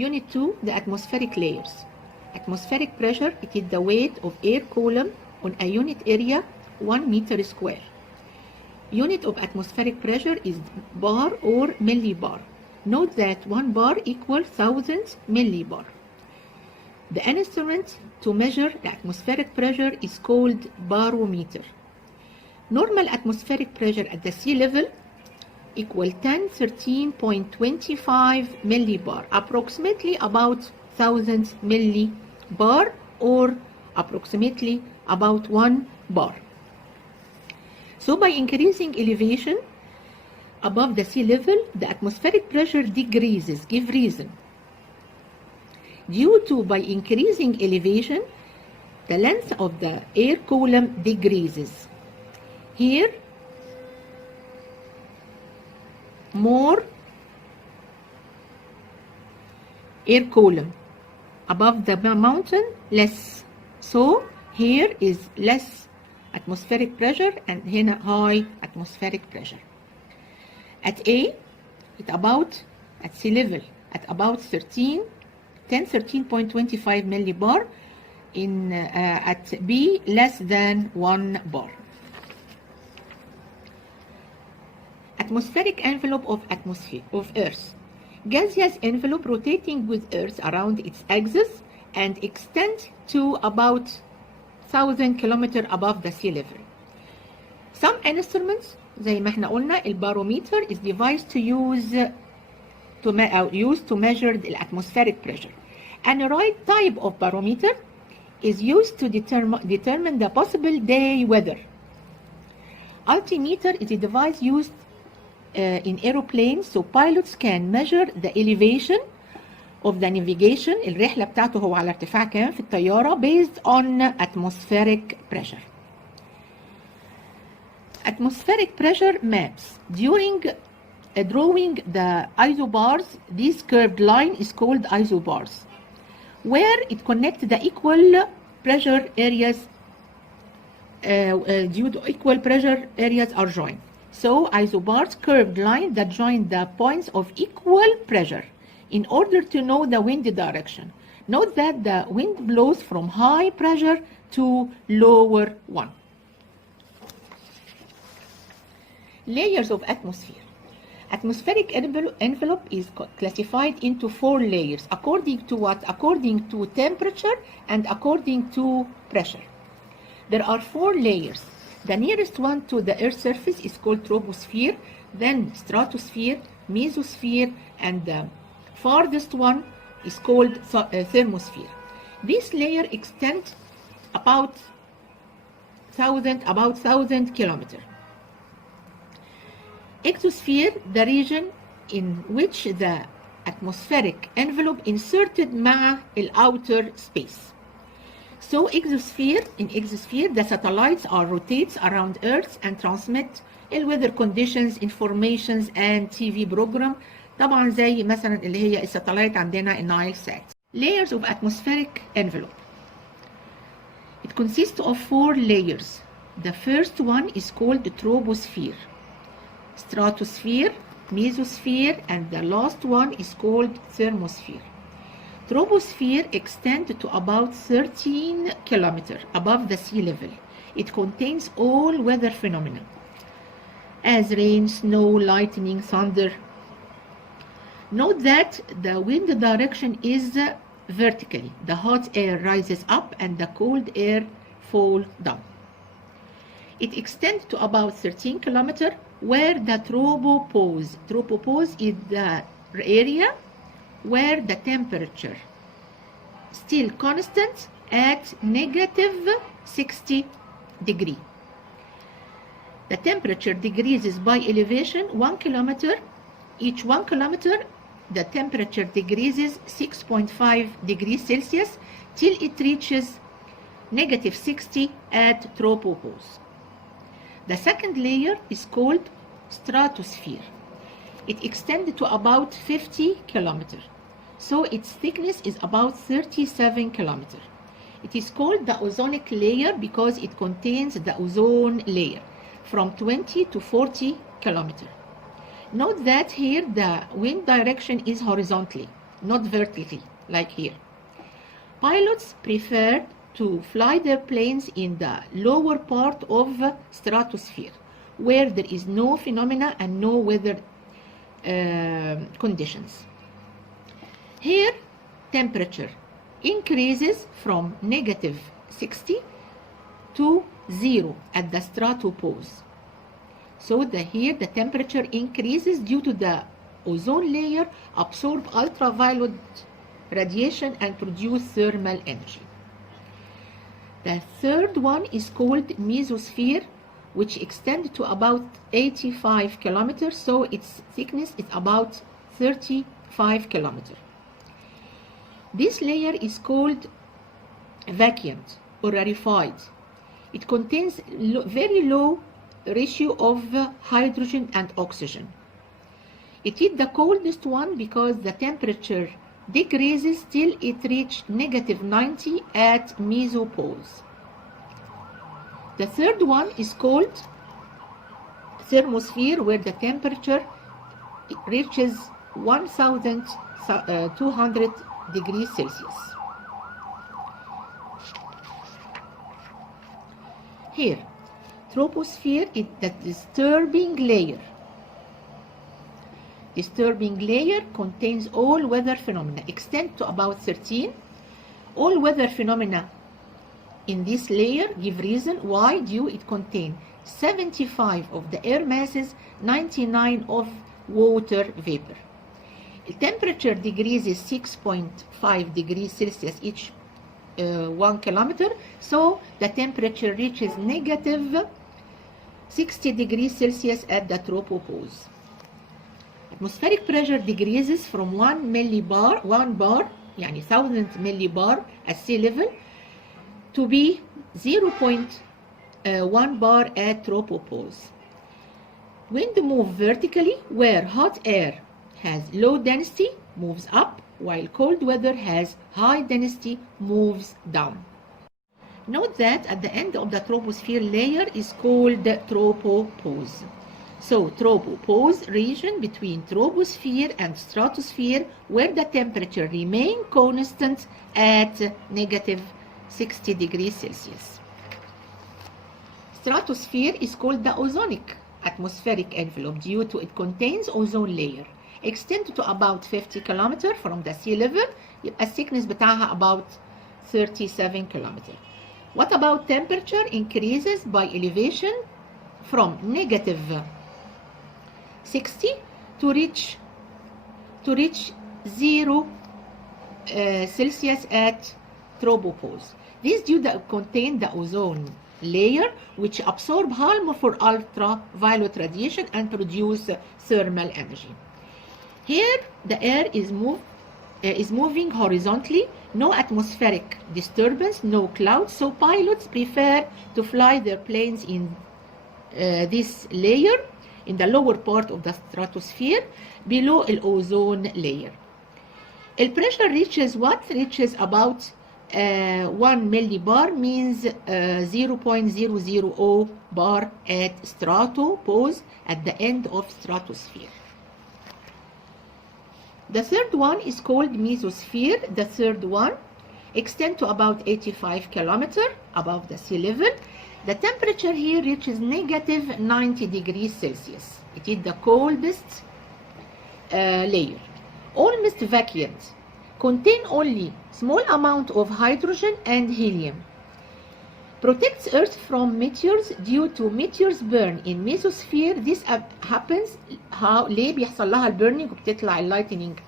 Unit 2, the atmospheric layers. Atmospheric pressure, it is the weight of air column on a unit area 1 meter square. Unit of atmospheric pressure is bar or millibar. Note that 1 bar equals 1000 millibar. The instrument to measure the atmospheric pressure is called barometer. Normal atmospheric pressure at the sea level equal 1013.25 millibar, approximately about 1000 millibar or approximately about 1 bar. So by increasing elevation above the sea level, the atmospheric pressure decreases. Give reason. Due to by increasing elevation, the length of the air column decreases. Here, more air column. Above the mountain, less. So here is less atmospheric pressure and here high atmospheric pressure. At A, at sea level, at about 1013.25 millibar. At B, less than 1 bar. Atmospheric envelope of Earth. Gaseous envelope rotating with Earth around its axis and extend to about 1000 kilometers above the sea level. Some instruments زي ما احنا قلنا الباروميتر is device used to measure the atmospheric pressure. And the right type of barometer is used to determine the possible day weather. Altimeter is a device used in aeroplanes so pilots can measure the elevation of the navigation. الرحلة بتاعته هو على ارتفاع كام في الطيارة based on atmospheric pressure. Atmospheric pressure maps. During drawing the isobars, this curved line is called isobars, where it connects the equal pressure areas due to equal pressure areas are joined. So isobars, curved line that join the points of equal pressure in order to know the wind direction. Note that the wind blows from high pressure to lower one. Layers of atmosphere. Atmospheric envelope is classified into 4 layers. According to what? According to temperature and according to pressure. There are 4 layers. The nearest one to the Earth's surface is called troposphere, then stratosphere, mesosphere, and the farthest one is called thermosphere. This layer extends about 1000 kilometers. Exosphere, the region in which the atmospheric envelope inserted مع outer space. So in exosphere, the satellites rotates around Earth and transmit weather conditions, informations, and TV program. طبعا زي مثلا اللي هي الساتلايت عندنا النايل سات. Layers of atmospheric envelope. It consists of 4 layers. The first one is called the troposphere, stratosphere, mesosphere, and the last one is called thermosphere. Troposphere extends to about 13 kilometers above the sea level. It contains all weather phenomena, as rain, snow, lightning, thunder. Note that the wind direction is vertically. The hot air rises up and the cold air falls down. It extends to about 13 kilometers where the tropopause. Tropopause is the area where the temperature still constant at negative 60 degrees. The temperature decreases by elevation 1 kilometer. Each 1 kilometer, the temperature decreases 6.5 degrees Celsius till it reaches negative 60 at tropopause. The second layer is called stratosphere. It extends to about 50 kilometers. So its thickness is about 37 kilometers. It is called the ozonic layer because it contains the ozone layer from 20 to 40 kilometers. Note that here the wind direction is horizontally. not vertically, like here. Pilots prefer to fly their planes in the lower part of the stratosphere, where there is no phenomena and no weather conditions. Here, temperature increases from -60 to 0 at the stratopause. So here the temperature increases due to the ozone layer absorb ultraviolet radiation and produce thermal energy. The third one is called Mesosphere, which extends to about 85 kilometers, so its thickness is about 35 kilometers. This layer is called vacant or rarefied. It contains very low ratio of hydrogen and oxygen. It is the coldest one because the temperature decreases till it reaches -90 at mesopause. The third one is called Thermosphere, where the temperature reaches 1200 degrees Celsius. Here, troposphere is the disturbing layer. Disturbing layer contains all weather phenomena, extend to about 13. All weather phenomena in this layer give reason why due it contains 75 of the air masses, 99 of water vapor. The temperature decreases 6.5 degrees Celsius each 1 kilometer, so the temperature reaches -60 degrees Celsius at the tropopause. Atmospheric pressure decreases from 1 bar, يعني 1000 millibar at sea level, to be 0.1 bar at tropopause. Wind moves vertically, where hot air has low density, moves up, while cold weather has high density, moves down. Note that at the end of the troposphere layer is called tropopause. So tropopause region between troposphere and stratosphere, where the temperature remains constant at -60 degrees Celsius. Stratosphere is called the ozonic atmospheric envelope due to it contains ozone layer. Extend to about 50 kilometers from the sea level, يبقى الثيكنس بتاعها about 37 kilometers. What about temperature? Increases by elevation from -60 to reach 0 Celsius at tropopause. This due to contain the ozone layer, which absorb harmful ultraviolet radiation and produce thermal energy. Here, the air is moving horizontally, no atmospheric disturbance, no clouds, so pilots prefer to fly their planes in this layer, in the lower part of the stratosphere, below the ozone layer. The pressure reaches what? Reaches about 1 millibar, means 0.000 bar at stratopause, at the end of stratosphere. The third one is called Mesosphere. The third one extends to about 85 kilometers above the sea level. The temperature here reaches -90 degrees Celsius. It is the coldest layer. Almost vacant. Contain only small amount of hydrogen and helium. Protects Earth from meteors due to meteors burn in Mesosphere. This happens ليه بيحصل لها البيرنينج وبتطلع اللايتنينج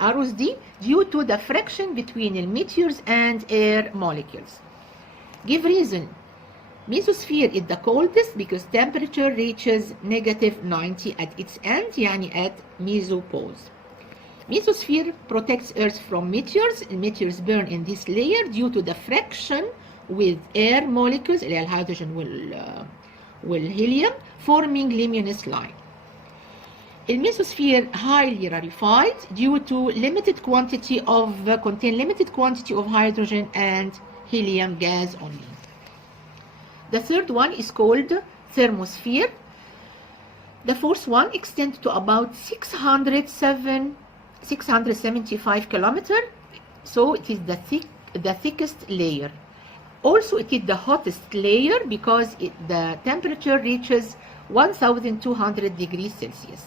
arrows دي due to the friction between the meteors and air molecules. Give reason. Mesosphere is the coldest because temperature reaches -90 at its end, يعني at mesopause. Mesosphere protects Earth from meteors. Meteors burn in this layer due to the friction with air molecules, اللي هي الهيدروجين والهيليوم, forming luminous line. The mesosphere highly rarefied due to contain limited quantity of hydrogen and helium gas only. The third one is called Thermosphere. The fourth one extends to about 607 675 kilometer, so it is the thickest layer. Also, it is the hottest layer because the temperature reaches 1200 degrees Celsius.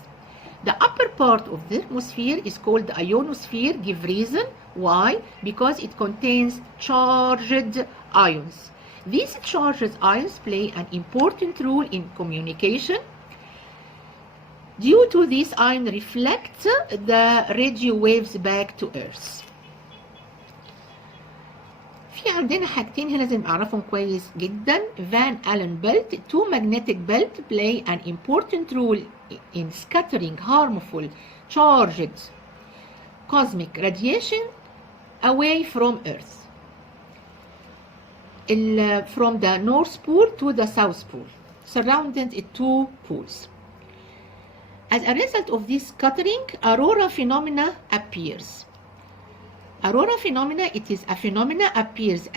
The upper part of the thermosphere is called the ionosphere. Give reason why? Because it contains charged ions. These charged ions play an important role in communication. Due to these ions reflect the radio waves back to Earth. في عندنا حاجتين هنا لازم نعرفهم كويس جدا. Van Allen belt. Two magnetic belts play an important role in scattering harmful charged cosmic radiation away from Earth. From the North Pole to the South Pole, surrounding the two poles. As a result of this scattering, aurora phenomena appears. Aurora phenomena, it is a phenomena appears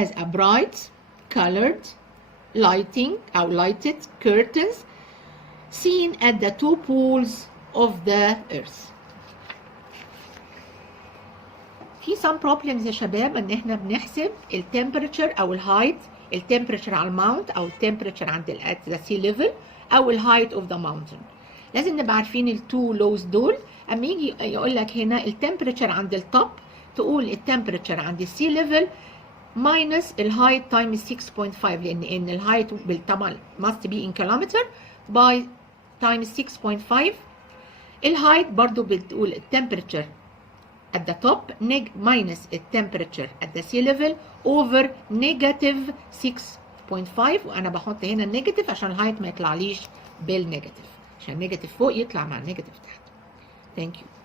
as a bright, colored, lighted curtains seen at the two poles of the Earth. في some problems يا شباب ان احنا بنحسب التمبريتشر او الهايت، التمبريتشر على الماونت او التمبريتشر عند at the sea level او الهايت of the mountain. لازم نبقى عارفين التو لوز دول. اما يجي يقول لك هنا التمبريتشر عند التوب، تقول التمبريتشر عند السي ليفل ماينس الهايت تايمز 6.5، لان الهايت طبعا must be in kilometer by times 6.5. الهايت برضو بتقول التمبريتشر at the top minus التمبريتشر at the sea level over negative 6.5، وانا بحط هنا النيجاتيف عشان الهايت ما يطلعليش بالنيجاتيف، عشان النيجاتيف فوق يطلع مع النيجاتيف تحت. Thank you.